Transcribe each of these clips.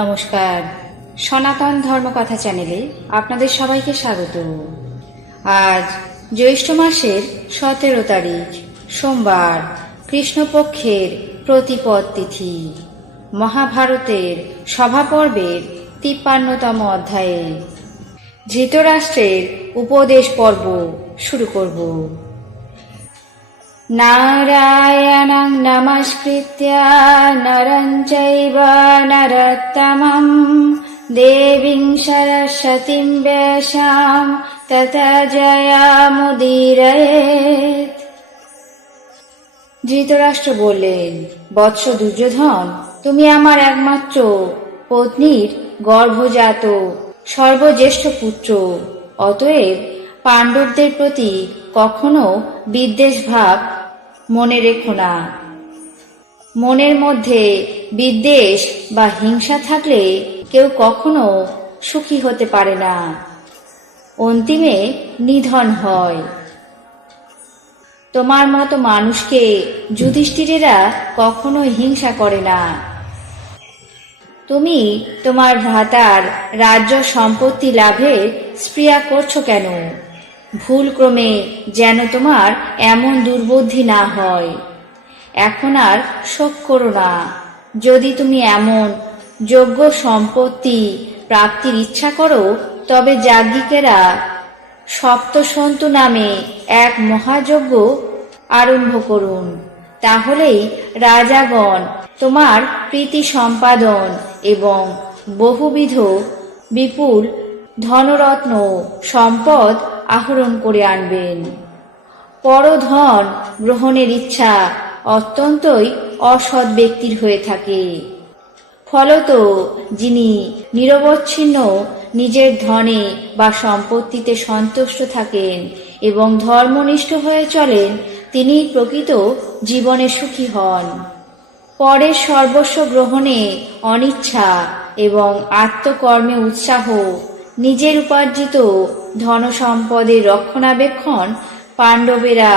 নমস্কার, সনাতন ধর্মকথা চ্যানেলে আপনাদের সবাইকে স্বাগত। আজ জ্যৈষ্ঠ মাসের 17 তারিখ সোমবার, কৃষ্ণপক্ষের প্রতিপদ তিথি। মহাভারতের সভাপর্বের 53তম অধ্যায়ে ধৃতরাষ্ট্রের উপদেশ পর্ব শুরু করব। নারায়ণং নমস্কৃত্য নরং চৈব নরোত্তমং দেবীং সরস্বতীং ব্যাসাং ততো জয়মুদীরয়েৎ। ধৃতরাষ্ট্র বললেন, বৎস দুর্যোধন, তুমি আমার একমাত্র পত্নীর গর্ভজাত সর্বজ্যেষ্ঠ পুত্র। অতএব পাণ্ডবদের প্রতি কখনো বিদ্বেষ ভাব মনে রেখো না। মনের মধ্যে বিদ্বেষ বা হিংসা থাকলে কেউ কখনো সুখী হতে পারে না, অন্তিমে নিধন হয়। তোমার মতো মানুষকে যুধিষ্ঠিরেরা কখনো হিংসা করে না। তুমি তোমার ভ্রাতার রাজ্য সম্পত্তি লাভের স্পৃহা করছো কেন? ভুল ক্রমে যেন তোমার এমন দুর্বুদ্ধি না হয়। এখন আর শোক করো না। যদি তুমি এমন যোগ্য সম্পত্তি প্রাপ্তির ইচ্ছা করো, তবে যাজ্ঞিকেরা সপ্তসন্তু নামে এক মহাযজ্ঞ আরম্ভ করুন। তাহলেই রাজাগণ তোমার প্রীতি সম্পাদন এবং বহুবিধ বিপুল ধনরত্ন সম্পদ আহরণ করে আনবেন। পরধন গ্রহণের ইচ্ছা অত্যন্তই অসৎ ব্যক্তির হয়ে থাকে। ফলত যিনি নিরবচ্ছিন্ন নিজের ধনে বা সম্পত্তিতে সন্তুষ্ট থাকেন এবং ধর্মনিষ্ঠ হয়ে চলেন, তিনি প্রকৃত জীবনে সুখী হন। পরের সর্বস্ব গ্রহণে অনিচ্ছা এবং আত্মকর্মে উৎসাহ, নিজের উপার্জিত ধনসম্পদের রক্ষণাবেক্ষণ, পাণ্ডবেরা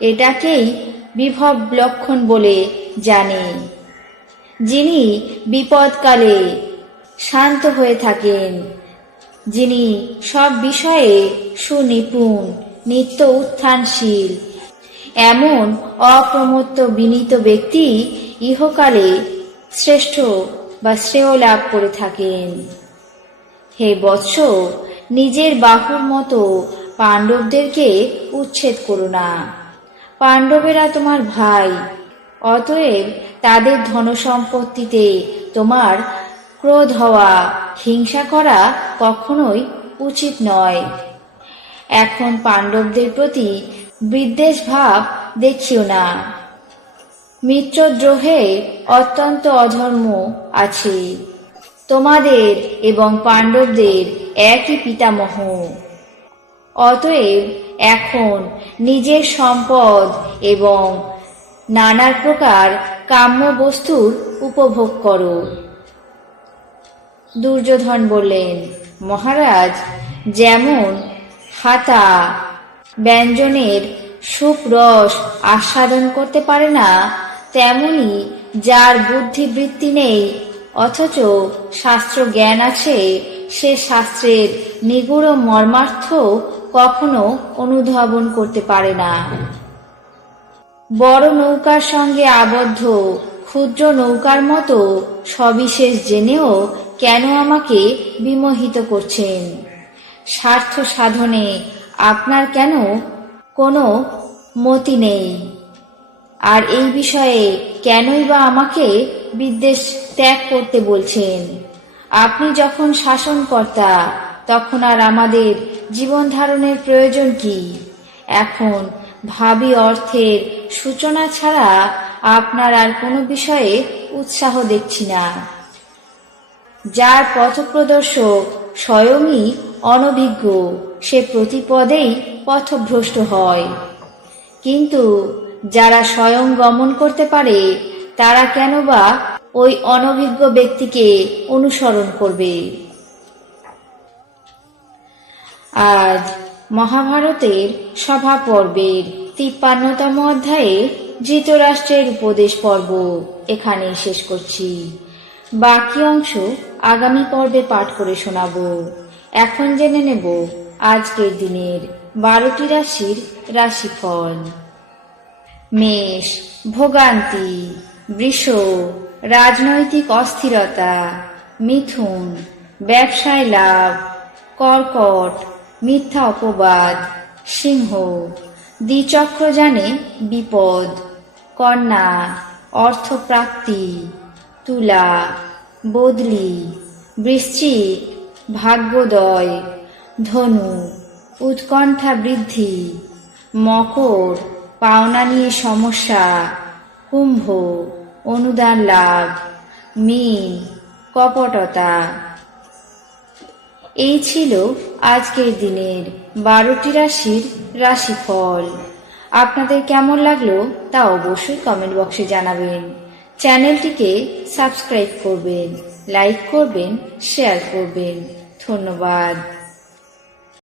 এটাকেই বিভব লক্ষণ বলে জানে। যিনি বিপদকালে শান্ত হয়ে থাকেন, যিনি সব বিষয়ে সুনিপুণ, নিত্য উত্থানশীল, এমন অপ্রমত্ত বিনীত ব্যক্তি ইহকালে শ্রেষ্ঠ বা শ্রেয় লাভ করে থাকেন। হে বৎস, নিজের বাহুর মতো পাণ্ডবদেরকে উচ্ছেদ করো না। পাণ্ডবেরা তোমার ভাই, অতএব তাদের ধনসম্পত্তিতে তোমার ক্রোধ হওয়া, হিংসা করা কখনোই উচিত নয়। এখন পাণ্ডবদের প্রতি বিদ্বেষ ভাব দেখিও না। মিত্রদ্রোহে অত্যন্ত অধর্ম আছে। তোমাদের এবং পাণ্ডবদের একই পিতামহ। অতএব এখন নিজের সম্পদ এবং নানা প্রকার কাম্য বস্তুর উপভোগ করো। দুর্যোধন বললেন, মহারাজ, যেমন হাতা ব্যঞ্জনের সুখ রস আস্বাদন করতে পারে না, তেমনি যার বুদ্ধিবৃত্তি নেই অথচ শাস্ত্র জ্ঞান আছে, সে শাস্ত্রের নিগূঢ় মর্মার্থ কখনো অনুধাবন করতে পারে না। বড় নৌকার সঙ্গে আবদ্ধ ক্ষুদ্র নৌকার মতো সবিশেষ জেনেও কেন আমাকে বিমোহিত করছেন? স্বার্থ সাধনে আপনার কেন কোনো মতি নেই? আর এই বিষয়ে কেনই বা আমাকে বিদ্বেষ ত্যাগ করতে বলছেন? আপনি যখন শাসনকর্তা, তখন আর আমাদের জীবন ধারণের প্রয়োজন কি? এখন ভাবী অর্থের সূচনা ছাড়া আপনার আর কোনো বিষয়ে উৎসাহ দেখছি না। যার পথপ্রদর্শক স্বয়ংই অনভিজ্ঞ, সে প্রতিপদেই পথভ্রষ্ট হয়। কিন্তু যারা স্বয়ং গমন করতে পারে, তারা কেন বা ওই অনভিজ্ঞ ব্যক্তিকে অনুসরণ করবে? আজ মহাভারতের সভা পর্বের 53তম অধ্যায়ে ধৃতরাষ্ট্রের উপদেশ পর্ব এখানেই শেষ করছি। বাকি অংশ আগামী পর্বে পাঠ করে শোনাবো। এখন জেনে নেব আজকের দিনের 12টি রাশির রাশিফল। মেষ, ভোগান্তি। বৃষ, রাজনৈতিক অস্থিরতা। মিথুন, ব্যবসায় লাভ। কর্কট, মিথ্যা অপবাদ। সিংহ, দ্বিচক্রযানে বিপদ। কন্যা, অর্থপ্রাপ্তি। তুলা, বদলি। বৃশ্চিক, ভাগ্যোদয়। ধনু, উৎকণ্ঠা বৃদ্ধি। মকর, পাওনা নিয়ে সমস্যা। কুম্ভ, অনুদান লাভ। মীন, কপটতা। এই ছিল আজকের দিনের 12টি রাশির রাশিফল। আপনাদের কেমন লাগলো তা অবশ্যই কমেন্ট বক্সে জানাবেন। চ্যানেলটিকে সাবস্ক্রাইব করবেন, লাইক করবেন, শেয়ার করবেন। ধন্যবাদ।